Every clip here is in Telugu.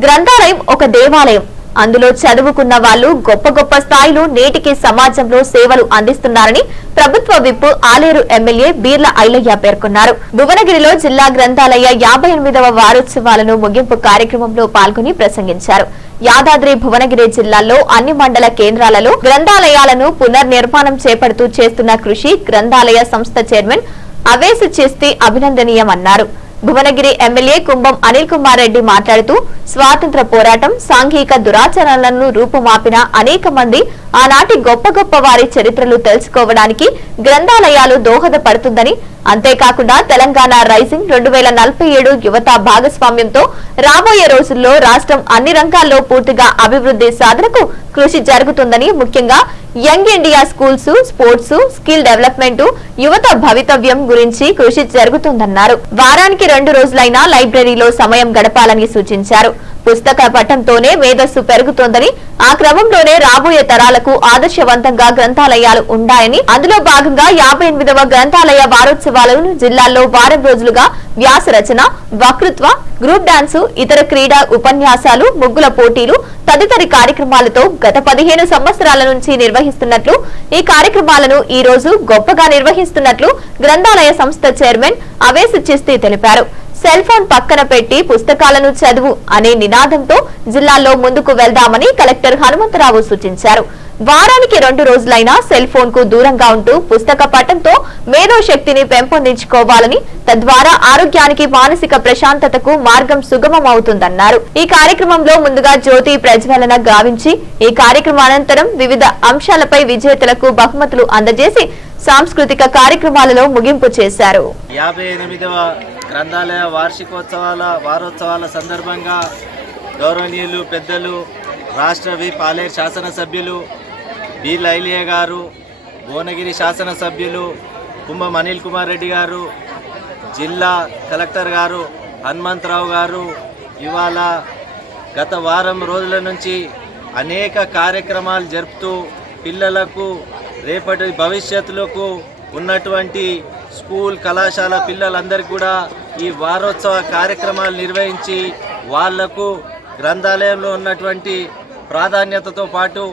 గ్రంథాలయం ఒక దేవాలయం. అందులో చదువుకున్న వాళ్ళు గొప్ప గొప్ప స్థాయిలో నేటికి సమాజంలో సేవలు అందిస్తున్నారని ప్రభుత్వ విప్ ఆలేరు ఎమ్మెల్యే బీర్ల ఐలయ్య పేర్కొన్నారు. భువనగిరిలో జిల్లా గ్రంథాలయ యాభై ఎనిమిదవ వారోత్సవాలను ముగింపు కార్యక్రమంలో పాల్గొని ప్రసంగించారు. యాదాద్రి భువనగిరి జిల్లాల్లో అన్ని మండల కేంద్రాలలో గ్రంథాలయాలను పునర్నిర్మాణం చేపడుతూ చేస్తున్న కృషి గ్రంథాలయ సంస్థ చైర్మన్ అవేసు చేస్తే అభినందనీయమన్నారు. భువనగిరి ఎమ్మెల్యే కుంభం అనిల్ కుమార్ రెడ్డి మాట్లాడుతూ స్వాతంత్ర పోరాటం సాంఘిక దురాచరణలను రూపుమాపిన అనేక మంది ఆనాటి గొప్ప గొప్ప వారి చరిత్రలు తెలుసుకోవడానికి గ్రంథాలయాలు దోహదపడుతుందని అంతేకాకుండా తెలంగాణ రైజింగ్ రెండు వేల నలభై ఏడు యువత భాగస్వామ్యంతో రాబోయే రోజుల్లో రాష్ట్రం అన్ని రంగాల్లో పూర్తిగా అభివృద్ధి సాధనకు కృషి జరుగుతుందని ముఖ్యంగా young India schools sports skill development యువత భవితవ్యం గురించి కృషి జరుగుతుందన్నారు. వారానికి రెండు రోజులైనా లైబ్రరీలో సమయం గడపాలని సూచించారు. పుస్తక పఠంతోనే మేధస్సు పెరుగుతోందని ఆ క్రమంలోనే రాబోయే తరాలకు ఆదర్శవంతంగా గ్రంథాలయాలు ఉండాయని అందులో భాగంగా యాభై ఎనిమిదవ గ్రంథాలయ వారోత్సవాలను జిల్లాల్లో వారం రోజులుగా వ్యాస రచన వక్తృత్వ గ్రూప్ డాన్సు ఇతర క్రీడా ఉపన్యాసాలు ముగ్గుల పోటీలు తదితర కార్యక్రమాలతో గత పదిహేను సంవత్సరాల నుంచి నిర్వహిస్తున్నట్లు ఈ కార్యక్రమాలను ఈ రోజు గొప్పగా నిర్వహిస్తున్నట్లు గ్రంథాలయ సంస్థ చైర్మన్ అవేశ చిస్తీ తెలిపారు. సెల్ ఫోన్ పక్కన పెట్టి పుస్తకాలను చదువు అనే నినాదంతో జిల్లాలో ముందుకు వెళ్దామని కలెక్టర్ హనుమంతరావు సూచించారు. వారానికి రెండు రోజులైనా సెల్ ఫోన్కు దూరంగా ఉంటూ పుస్తక పఠంతో మేధో శక్తిని పెంపొందించుకోవాలని తద్వారా ఆరోగ్యానికి మానసిక ప్రశాంతతకు మార్గం సుగమం అవుతుందన్నారు ఈ కార్యక్రమంలో ముందుగా జ్యోతి ప్రజ్వలన గావించి ఈ కార్యక్రమానంతరం వివిధ అంశాలపై విజేతలకు బహుమతులు అందజేసి సాంస్కృతిక కార్యక్రమాలలో ముగింపు చేశారు. యాభై ఎనిమిదవ గ్రంథాలయ వార్షికోత్సవాల వారోత్సవాల సందర్భంగా గౌరవనీయులు పెద్దలు రాష్ట్ర వి పాలేరు శాసనసభ్యులు బి లైలియ గారు భువనగిరి శాసనసభ్యులు కుంభం అనిల్ కుమార్ రెడ్డి గారు జిల్లా కలెక్టర్ గారు హనుమంతరావు గారు ఇవాళ గత వారం రోజుల నుంచి అనేక కార్యక్రమాలు జరుపుతూ పిల్లలకు రేపటి భవిష్యత్తులకు ఉన్నటువంటి స్కూల్ కళాశాల పిల్లలందరికీ కూడా ఈ వారోత్సవ కార్యక్రమాలు నిర్వహించి వాళ్ళకు గ్రంథాలయంలో ఉన్నటువంటి ప్రాధాన్యతతో పాటు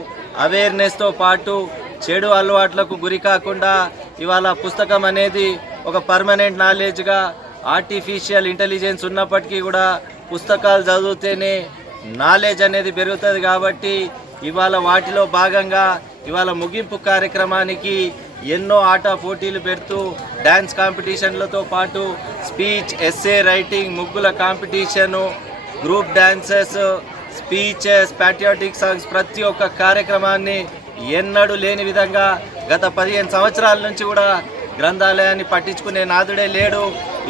అవేర్నెస్తో పాటు చెడు అలవాట్లకు గురి కాకుండా ఇవాళ పుస్తకం అనేది ఒక పర్మనెంట్ నాలెడ్జ్గా ఆర్టిఫిషియల్ ఇంటెలిజెన్స్ ఉన్నప్పటికీ కూడా పుస్తకాలు చదివితేనే నాలెడ్జ్ అనేది పెరుగుతుంది కాబట్టి ఇవాళ వాటిలో భాగంగా ఇవాళ ముగింపు కార్యక్రమానికి ఎన్నో ఆట పోటీలు పెడుతూ డ్యాన్స్ కాంపిటీషన్లతో పాటు స్పీచ్ ఎస్ఏ రైటింగ్ ముగ్గుల competition group dances speeches patriotic songs ప్రతి ఒక్క కార్యక్రమాన్ని ఎన్నడూ లేని విధంగా గత పదిహేను సంవత్సరాల నుంచి కూడా గ్రంథాలయాన్ని పట్టించుకునే నాదుడే లేడు.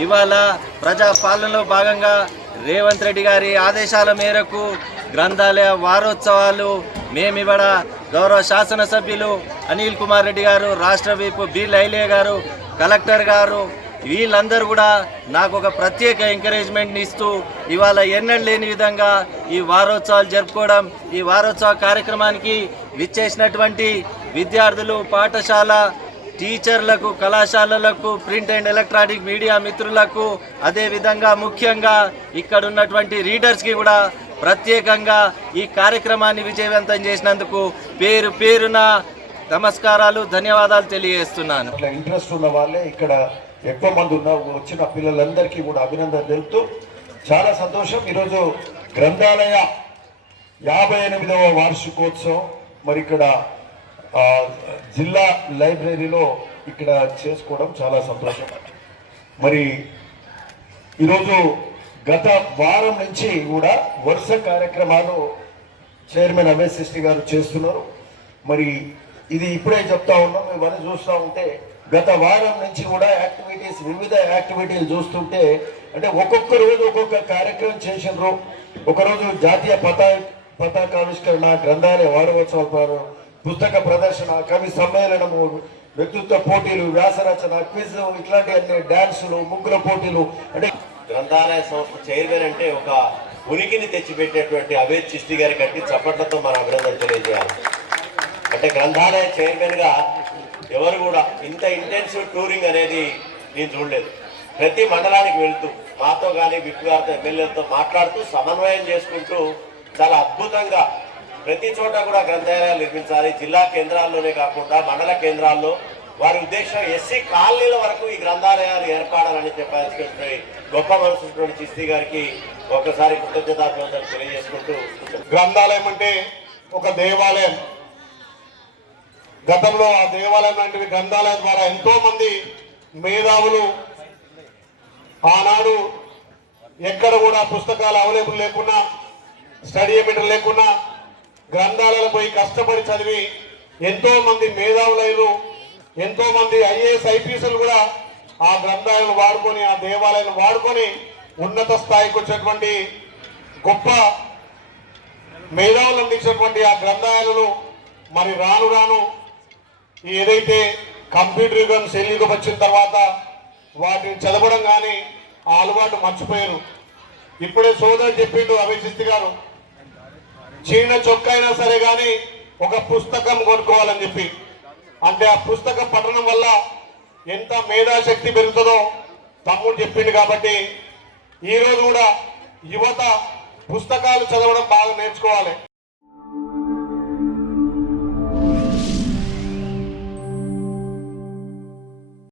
ఇవాళ ప్రజా పాలనలో భాగంగా రేవంత్ రెడ్డి గారి ఆదేశాల మేరకు గ్రంథాలయ వారోత్సవాలు మేమివడ గౌరవ శాసనసభ్యులు అనిల్ కుమార్ రెడ్డి గారు రాష్ట్ర విప్ బి లైలే గారు కలెక్టర్ గారు వీళ్ళందరూ కూడా నాకు ఒక ప్రత్యేక ఎంకరేజ్మెంట్ని ఇస్తూ ఇవాళ ఎన్నడూ లేని విధంగా ఈ వారోత్సవాలు జరుపుకోవడం ఈ వారోత్సవ కార్యక్రమానికి విచ్చేసినటువంటి విద్యార్థులు పాఠశాల టీచర్లకు కళాశాలలకు ప్రింట్ అండ్ ఎలక్ట్రానిక్ మీడియా మిత్రులకు అదేవిధంగా ముఖ్యంగా ఇక్కడ ఉన్నటువంటి రీడర్స్కి కూడా ప్రత్యేకంగా ఈ కార్యక్రమాన్ని విజయవంతం చేసినందుకు పేరు పేరున నమస్కారాలు ధన్యవాదాలు తెలియజేస్తున్నాను. ఇట్లా ఇంట్రెస్ట్ ఉన్న వాళ్ళే ఇక్కడ ఎక్కువ మంది ఉన్న వచ్చిన పిల్లలందరికీ కూడా అభినందన తెలుపుతూ చాలా సంతోషం. ఈరోజు గ్రంథాలయ యాభై ఎనిమిదవ వార్షికోత్సవం. మరి ఇక్కడ జిల్లా లైబ్రరీలో ఇక్కడ చేసుకోవడం చాలా సంతోషం. మరి ఈరోజు గత వారం నుంచి కూడా వరుస కార్యక్రమాలు చైర్మన్ అమేష్ సిస్టి గారు చేస్తున్నారు. మరి ఇది ఇప్పుడే చెప్తా ఉన్నాం ఇవన్నీ చూస్తూ ఉంటే గత వారం నుంచి కూడా యాక్టివిటీస్ వివిధ యాక్టివిటీలు చూస్తుంటే అంటే ఒక్కొక్క రోజు ఒక్కొక్క కార్యక్రమం చేసినారు ఒకరోజు జాతీయ పతా పతాకావిష్కరణ గ్రంథాలయ వారోత్సవ పుస్తక ప్రదర్శన కవి సమ్మేళనము వ్యక్తిత్వ పోటీలు వ్యాసరచన క్విజ్ ఇట్లాంటి అన్ని డాన్సులు ముగ్గుల పోటీలు అంటే గ్రంథాలయ సంస్థ చైర్మన్ అంటే ఒక ఉనికిని తెచ్చిపెట్టేటువంటి అవేద్ చిష్టి గారి కట్టి చప్పట్లతో మన అభినందన తెలియజేయాలి. అంటే గ్రంథాలయ చైర్మన్గా ఎవరు కూడా ఇంత ఇంటెన్సివ్ టూరింగ్ అనేది నేను చూడలేదు. ప్రతి మండలానికి వెళ్తూ మాతో కానీ విప్ గారితో ఎమ్మెల్యేలతో మాట్లాడుతూ సమన్వయం చేసుకుంటూ చాలా అద్భుతంగా ప్రతి చోట కూడా గ్రంథాలయాలు నిర్మించాలి. జిల్లా కేంద్రాల్లోనే కాకుండా మండల కేంద్రాల్లో వారి ఉద్దేశం ఎస్సీ కాలనీల వరకు ఈ గ్రంథాలయాలు ఏర్పడాలని చెప్పాల్సినటువంటి గొప్ప మనసున్నటువంటి చిస్తి గారికి ఒకసారి కృతజ్ఞతాభివందనలు తెలియజేసుకుంటూ గ్రంథాలయం అంటే ఒక దేవాలయం. గతంలో ఆ దేవాలయం లాంటివి గ్రంథాలయం ద్వారా ఎంతో మంది మేధావులు ఆనాడు ఎక్కడ కూడా పుస్తకాలు అవైలబుల్ లేకున్నా స్టడీ మీటర్ లేకున్నా గ్రంథాలయాలు పోయి కష్టపడి చదివి ఎంతో మంది మేధావులైన ఎంతో మంది ఐఏఎస్ ఐపీఎస్లు కూడా ఆ గ్రంథాలను వాడుకొని ఆ దేవాలయాన్ని వాడుకొని ఉన్నత స్థాయికి వచ్చినటువంటి గొప్ప మేధావులు అందించినటువంటి ఆ గ్రంథాలయాలను మరి రాను రాను ఏదైతే కంప్యూటర్ యుగం సెల్ వచ్చిన తర్వాత వాటిని చదవడం కానీ ఆ అలవాటు మర్చిపోయారు. ఇప్పుడే సోదరు చెప్పిండు అభిజిత్ గారు చీన చొక్క అయినా సరే కానీ ఒక పుస్తకం కొనుక్కోవాలని చెప్పి. అంటే ఆ పుస్తక పఠనం వల్ల ఎంత మేధాశక్తి పెరుగుతుందో తమ్ముడు చెప్పిండు కాబట్టి ఈరోజు కూడా యువత పుస్తకాలు చదవడం బాగా నేర్చుకోవాలి.